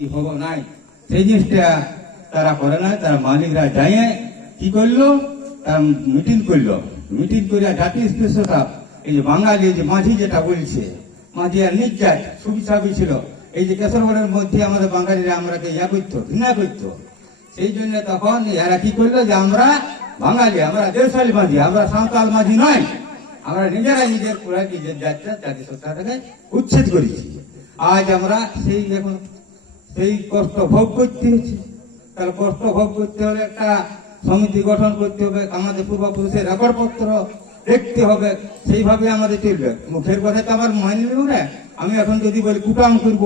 হব নাই? সেই জিনিসটা তারা করে না তারা মালিকরা যাইয়ে কি করল? তারা মিটিং করল। মিটিং করে জাতি স্পেশালটা এই যে বাঙালি, যে মাঝি যেটা বলছে, মাঝি আর নিজ জাত সুবি সাবি ছিল। এই যে কেশরগড়ের মধ্যে আমাদের বাঙালিরা আমরাকে ইয়া করতো, ঘৃণা করতো। সেই জন্য তখন এরা কি করল যে আমরা বাঙালি, আমরা দেশালি মাঝি, আমরা সাঁওতাল মাঝি নয়। আমরা নিজেরাই নিজের পুরা নিজের যাত্রা জাতি সত্তাটাকে উচ্ছেদ করেছি। আজ আমরা সেই এখন সেই কষ্ট ভোগ করতে হচ্ছে। তার কষ্ট ভোগ করতে হলে একটা সমিতি গঠন করতে হবে, আমাদের পূর্বপুরুষের রেকর্ডপত্র দেখতে হবে, সেইভাবে আমাদের চলবে। মুখের কথা তো আমার মানি নেব না। আমি এখন যদি বলি কুটাম করব,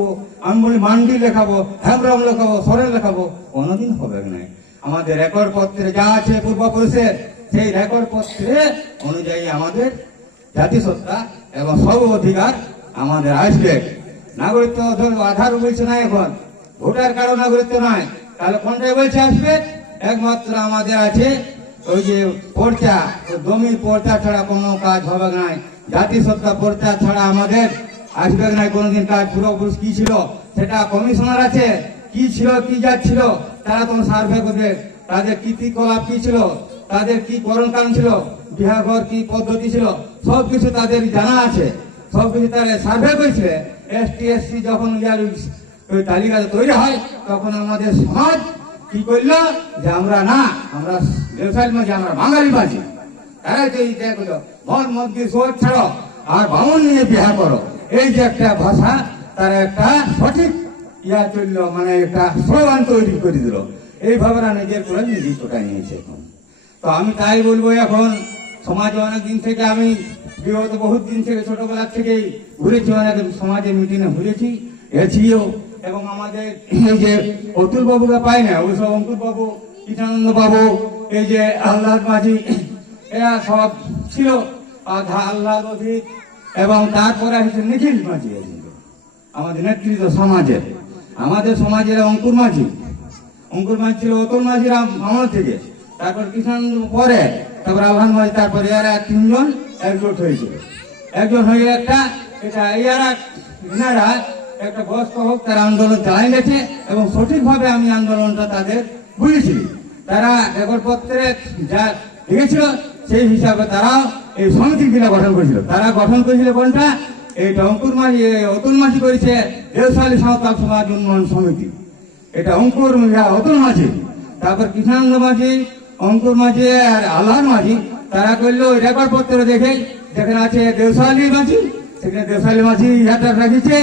আমি বলি মান্ডি লেখাবো হ্যামরাম লেখাবো, সরেন লেখাবো, কোনোদিন হবে না। আমাদের রেকর্ড পত্রে যা আছে পূর্বপুরুষের, সেই রেকর্ড পত্রে অনুযায়ী আমাদের জাতিসত্তা এবং সব অধিকার আমাদের আসবে। ধর আধার বলছে না এখন। ভোটার কার্ড নাগরিকত্ব নয়। তাহলে কোনটাই বলছে আসবে? একমাত্র আমাদের আছে ওই যে পর্চা। জমির পর্চা ছাড়া কোনো কাজ হবে নাই জাতিসত্তা পর্চা ছাড়া আমাদের আসবে না। কোনোদিন কাজ পূর্বপুরুষ কি ছিল? সেটা কমিশনার আছে। কি ছিল, কি যাচ্ছিল তারা তখন সার্ভে করবে। তাদের কীর্তিকলাপ কি ছিল? তাদের কি করণকাল ছিল? বিহাঘর কি পদ্ধতি ছিল? সব কিছু তাদের জানা আছে। সব কিছু তারা সার্ভে করেছে। এসটি এসসি যখন ইয়ার ওই তালিকাটা তৈরি হয়, তখন আমাদের সমাজ কি করল? যে আমরা না, আমরা ব্যবসায়ীর মাঝে, আমরা বাঙালি মাঝি। তারা যে এই দেখল মদ মদ দিয়ে সোচ ছাড়ো আর বামন নিয়ে বিহা করো। এই যে একটা ভাষা, তার একটা সঠিক ইয়া চলল মানে একটা স্লোগান তৈরি করে দিল। এইভাবে নিজের করে কোটায় নিয়েছে এখন। তো আমি তাই বলব এখন, সমাজে অনেক দিন থেকে আমি বিগত বহুত দিন থেকে, ছোটবেলা থেকেই ঘুরেছি, অনেক সমাজের মিটিংয়ে ঘুরেছি। এছিও এবং আমাদের এই যে অতুল বাবুকে পাই না, ওই সব অঙ্কুর বাবু, কৃষ্ণানন্দ বাবু, এই যে আহ্লাদ মাঝি, এরা সব ছিল। আহ্লাদ অধিক এবং তারপরে হচ্ছে নিখিল মাঝি আমাদের নেতৃত্ব সমাজের, আমাদের সমাজের অঙ্কুর মাঝি। অঙ্কুর মাঝি ছিল অতুল মাঝির আম- আমল থেকে। তারপর কৃষ্ণ পরে, তারপর আহ্লাদ মাঝি, তারপর এরা তিনজন একজোট হয়েছিল। একজন হয়ে একটা, এটা এরা এনারা একটা বয়স্ক হোক, তারা আন্দোলন চালাই গেছে এবং সঠিকভাবে আমি আন্দোলনটা তাদের বুঝেছি। তারা রেকর্ড পত্রে যা লিখেছিল, সেই হিসাবে তারাও এই সমিতি গুলা গঠন করেছিল। তারা গঠন করেছিল কোনটা? এই অঙ্কুর এই অতুল মাঝি করেছে দেশালী সাঁওতাল সমাজ উন্নয়ন সমিতি। এটা অঙ্কুর অতুল মাঝি। তারপর কৃষ্ণানন্দ মাঝি, অঙ্কুর মাঝি আর আল্লাহর মাঝি, তারা করল রেকর্ড পত্র দেখে, যেখানে আছে দেশালী মাঝি, সেখানে দেশালী মাঝি ইহাটা রাখিছে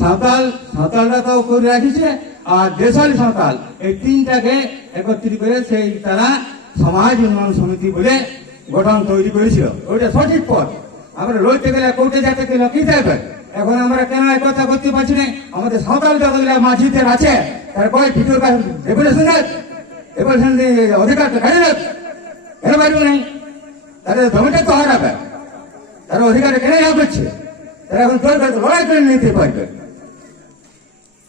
সাঁওতাল সাঁওতালরা তো করে রাখিছে আর দেশালী সাঁওতাল, এই তিনটাকে একত্রিত করে সেই তারা সমাজ উন্নয়ন সমিতি বলে গঠন তৈরি করেছিল। ওইটা সঠিক পথ। আমরা লড়তে গেলে কোর্টে যেতে গেলে কি দেবে এখন আমরা কেন এক কথা করতে পারছি না? আমাদের সাঁওতাল যতগুলো মাঝিদের আছে, তার কয় ভিডিও রেগুলেশন রেগুলেশন অধিকার তো কেন পারব নাই তাদের জমিটা তো হারাবে। তারা অধিকার কেন করছে? তারা এখন তোর লড়াই করে নিতে পারবে।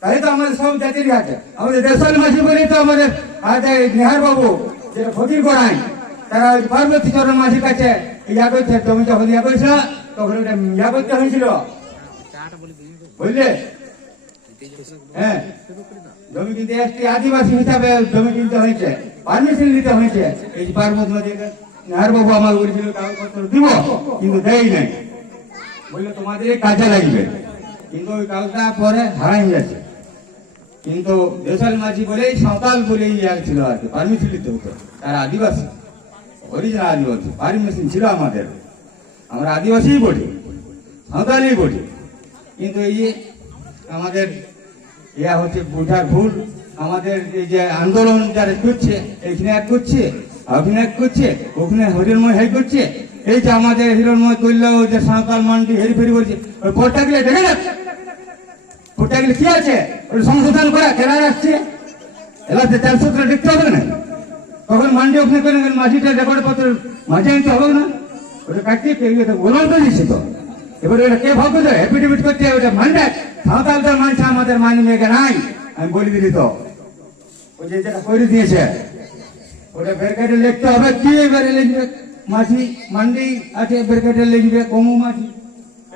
তাই তো আমাদের সব জাতিরই আছে আমাদের দেশাল মাঝি বলেই তো আমাদের আজ নেহার বাবু যেটা ফকির করাই তারা ওই পার্বতী চরণ মাঝির কাছে ইয়া করছে জমি যখন ইয়া করেছিল, তখন ওটা ইয়া করতে হয়েছিল। বুঝলে? হ্যাঁ। জমি কিন্তু একটি আদিবাসী হিসাবে জমি কিনতে হয়েছে পারমিশন নিতে হয়েছে। এই পার্বতী নদী নেহার বাবু আমার বলেছিল, কাগজপত্র দিব, কিন্তু দেয় নাই। বলল, তোমাদের কাজে লাগবে। কিন্তু ওই কাগজটা পরে হারাই গেছে। কিন্তু দেশাল মাঝি বলেই, সাঁওতাল ইয়া ছিল আর কি পারমিশন হতো। তারা আদিবাসী অরিজিনাল আদিবাসী পারমিশন ছিল আমাদের। আমরা আদিবাসীই বলি, সাঁওতালই বলি। কিন্তু এই আমাদের ইয়া হচ্ছে বোঝার ভুল আমাদের এই যে আন্দোলন যারা করছে, এখানে এক করছে, ওখানে এক করছে, ওখানে হরিণময় হেই করছে, এই যে আমাদের হিরণময় করল ওই যে সাঁওতাল মানটি হেরি ফেরি করছে ওই পটটা গেলে দেখে না পটটা গেলে কি আছে? ওই সংশোধন করা কেনা আসছে এলাকাতে চার সূত্র লিখতে হবে না? তখন মান্ডি ওখানে করে মাঝিটা রেকর্ড পত্র মাঝে আনতে হবে না? ওটা কাটিয়ে পেয়ে তো তো দিচ্ছে তো। এবারে ওটা কে ভাব করল এফিডেভিট করতে হবে, ওটা মান্ডে সাঁওতালদের মানুষ আমাদের মানি মেঘে নাই। আমি বলে দিলি তো। ওই যে যেটা করে দিয়েছে। ওটা ব্যারিকেডে লিখতে হবে, কি এবারে লিখবে? মাঝি, মান্ডি আছে ব্যারিকেডে লিখবে, কমু মাঝি।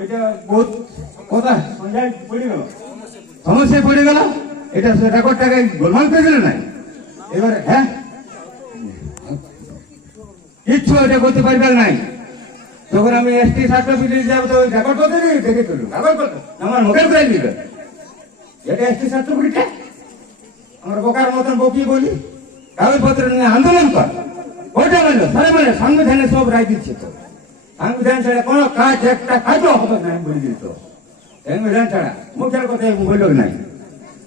এটা বহুত কথা, সঞ্জয় গেল সমস্যায় পড়ে গেল। এটা রেকর্ডটাকে গোলমাল করে দিলে নাই। এবার হ্যাঁ? কিচ্ছু এটা করতে পারবে নাই। তখন আমি এসটি সার্টিফিকেট যাব, তো রেকর্ড করতে দিই দেখে চলুন রেকর্ড করতে আমার মোবাইল করে দিবে। এটা এসটি সার্টিফিকেট আমার বোকার মতন বকি বলি? কাগজপত্র নিয়ে আন্দোলন কর। ওইটা বলল সারে বলে সংবিধানে সব রায় দিচ্ছে তো। সংবিধান ছাড়া কোনো কাজ একটা কাজও হবে না বলে দিত ছাড়া মুখের কথাই বলল নাই?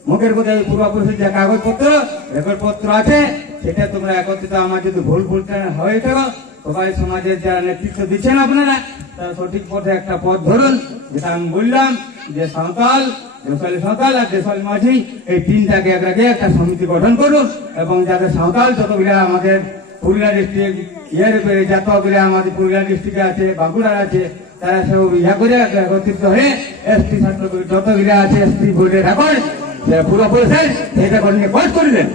মুখের কথাই পূর্বপুরুষের যে কাগজপত্র, রেকর্ডপত্র আছে, সেটা তোমরা একত্রিত আমার যদি ভুল ভুলটা হয়ে থাকো সবাই সমাজের যারা নেতৃত্ব দিচ্ছেন আপনারা, তারা সঠিক পথে একটা পথ ধরুন, যেটা আমি বললাম, যে সাঁওতাল, দেশালী সাঁওতাল আর দেশালী মাঝি, এই তিনটাকে একটাকে একটা সমিতি গঠন করুন, এবং যাদের সাঁওতাল যতগুলো আমাদের পুরুলিয়া ডিস্ট্রিক্ট ইয়ের যতগুলো আমাদের পুরুলিয়া ডিস্ট্রিক্টে আছে, বাঁকুড়ার আছে তারা সব ইয়া করে একত্রিত হয়ে এসটি ছাত্র যতগুলো আছে এসটি বোর্ডে এখন পুরো পরিষদ এটা করে নিয়ে কাজ করলেন।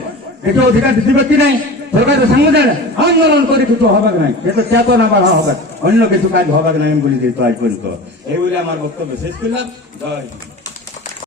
এটা অধিকার দিতে কি নাই। সরকারের সংবিধান আন্দোলন করে কিছু হবে নাই। এটা চেতনা বাড়া হবে অন্য কিছু কাজ হবে না আমি বলে দিই আজ পর্যন্ত। এই বলে আমার বক্তব্য শেষ করলাম। জয়।